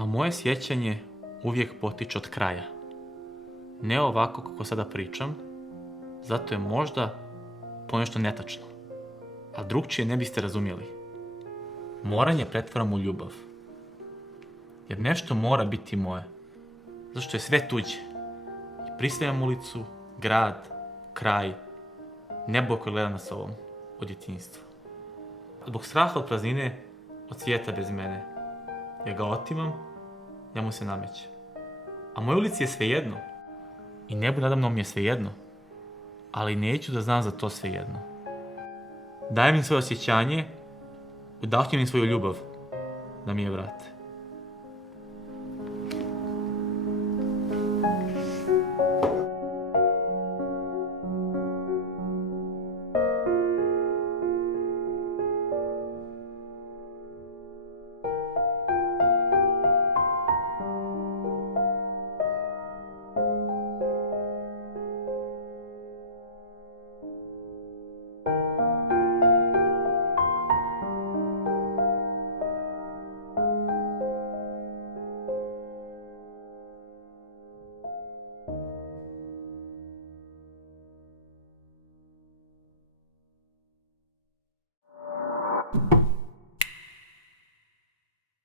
A moje sjećanje uvijek potiče od kraja. Ne ovako kako sada pričam, zato je možda ponešto netačno. A drugčije ne biste razumjeli. Moranje pretvaram u ljubav. Jer nešto mora biti moje. Zato što je sve tuđe. I pristajam ulicu, grad, kraj, nebo koje gleda nas ovom od djetinjstva. A zbog straha od praznine, od svijeta bez mene. Ja ga otimam, ja mu se namećem. A mojoj ulici je svejedno. I nebu nadamnom mi je svejedno. Ali neću da znam za to svejedno. Dajem im svoje osjećanje, udahnjem im svoju ljubav da mi je vrate.